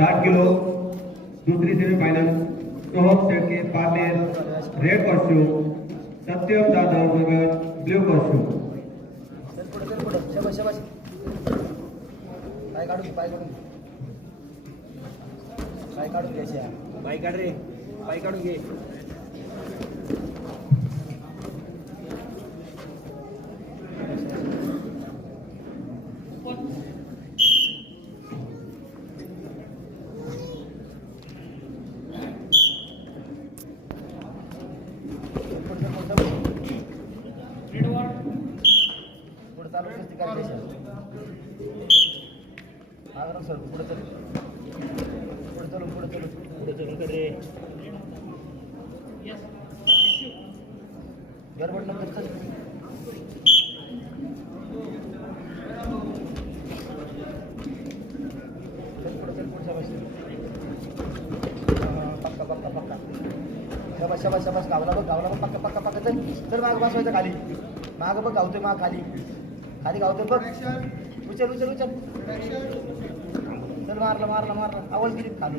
सात किलो दूसरी semifinal Soham Shelke Patel red costume Satyam Jadhav Nagar blue costume चल पुढे चल काढून घे, पाय काढून घे. काढून घ्यायचे काढ रे पाय काढून घे पुढे चालू कुस्ती करायची मागं सर पुढे चल. पुढे चलू पुढे चलू पुढे चलून कर रे गडबड नंतर चल. चल पुढे चल पुढे शाबाश हा, पक्का पक्का पक्का. शाबाश शाबाश शाबाश गावला बघ गावला बघ पक्का पक्का पक्का. चल चल माग बसवायचं खाली. माग बघ गावतोय माग खाली. खाली गावतोय बघ. उचल उचल उचल. मारलं मारलं मारलं. आवाज दिली खाली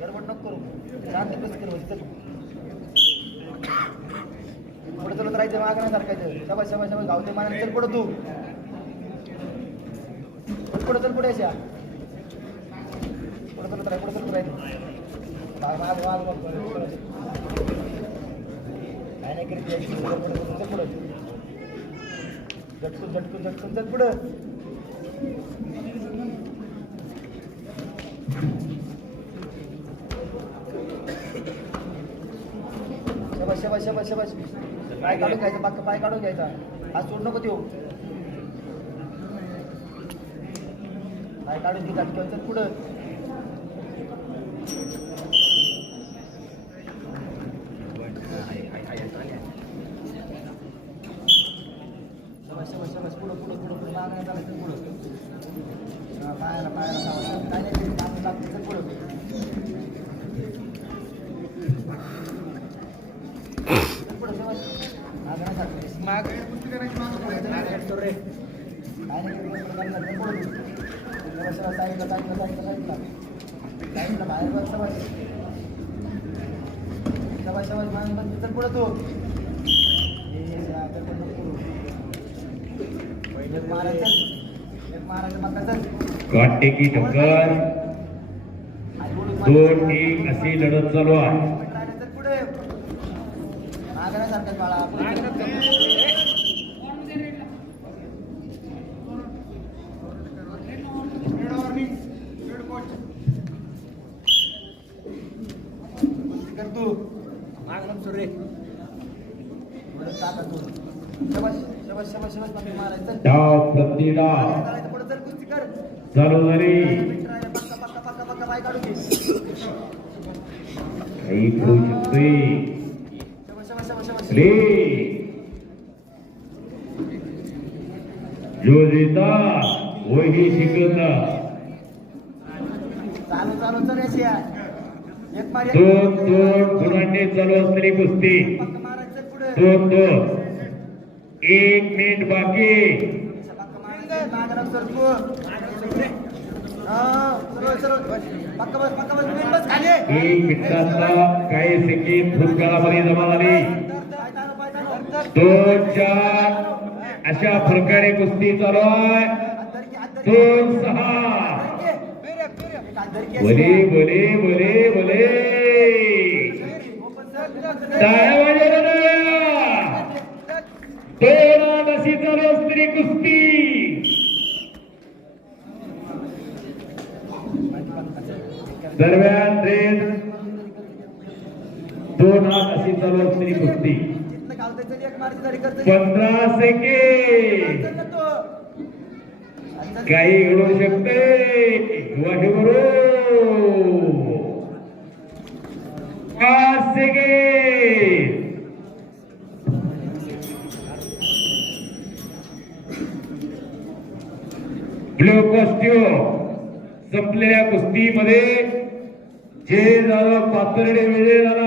गडबड नको करू. शांत कसं करू चल. पुढे चलत राहायचं माग नाही सारखायचं शबा शबा शबा गावते मारा चल पुढे तू. पुढे चल पुढे अशा. पुढे चलत राह पुढे चलत राहायचं काय नाही करीत यायची पुढे. झटकून झटकून झटकून चल पुढं. शबाश शबाश शबाश पाय काढून घ्यायचा बाकी पाय काढून घ्यायचा. आज सोड नको देऊ पाय काढून घे किंवा पुढं. शबाश शबाश शबाश पुढं पुढं पुढं. पुढं मागं पुढं हा, पायाला पायाला लावायचं. काय नाही करीत, आपण लागतं, चल पुढं चल पुढं शबाश मागं नाही चालायचं. माग माग कर रे काय नाही करीत, पुढं चाललं, चल पुढं तू. शबाश शबाश साईडला साईडला साईडला साईडला साईडला बाहेर बघ शबाश शबाश शबाश मागं बघ, चल पुढं तू ये, ये, या, चल पुढं नको करू. एक मारायचं एक मारायचं बघा चल काटे की टक्कर दोन एक अशी लढत चालू आहे पुढे मागण्यासारखं बाळा कर तू माग नको रे पुढे टाका तू शबाश शबाश शबाश शबाश बाकी मारायचं डाव प्रति डाव चल झाली काही होऊ शकते. प्ले जो जीता वही शिकवता. चालू चालू चल दोन दोन चालू असणारी कुस्ती. दोन दोन. एक मिनिट बाकी. एक मिनिटाचा काही सेकंद भूतकाळामध्ये जमा झाली. दोन चार. अशा प्रकारे कुस्ती चालू आहे दोन सहा. बोले बोले बोले बोले ओपन सर, ओपन सर. टाळ्या वाजवा टाळ्या. दोन आठ अशी चालू असणारी कुस्ती दरम्यान रेड दोन हात अशी चालू असणारी कुस्ती जिथलं घालतोय चल, एक मारायची धरी कर चल. पंधरा सेकंड चल ना तू. आणि चल. काही घडू शकते वाहेगुरु पाच सेकंड ब्लू कॉस्ट्यूम संपलेल्या कुस्तीमध्ये जे झालं पातर्डे मिळेल झाला